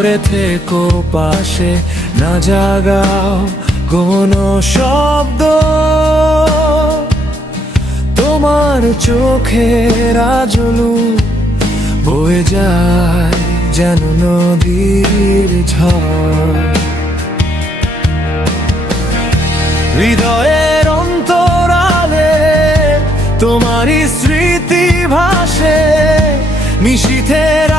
করে থেকো পাশে, না জাগাও কোনো শব্দ। তোমার চোখের আজলু বয়ে যায় যেন নদীর ঝড়। হৃদয়ের অন্তরালে তোমারই স্মৃতি ভাসে, নিশীথের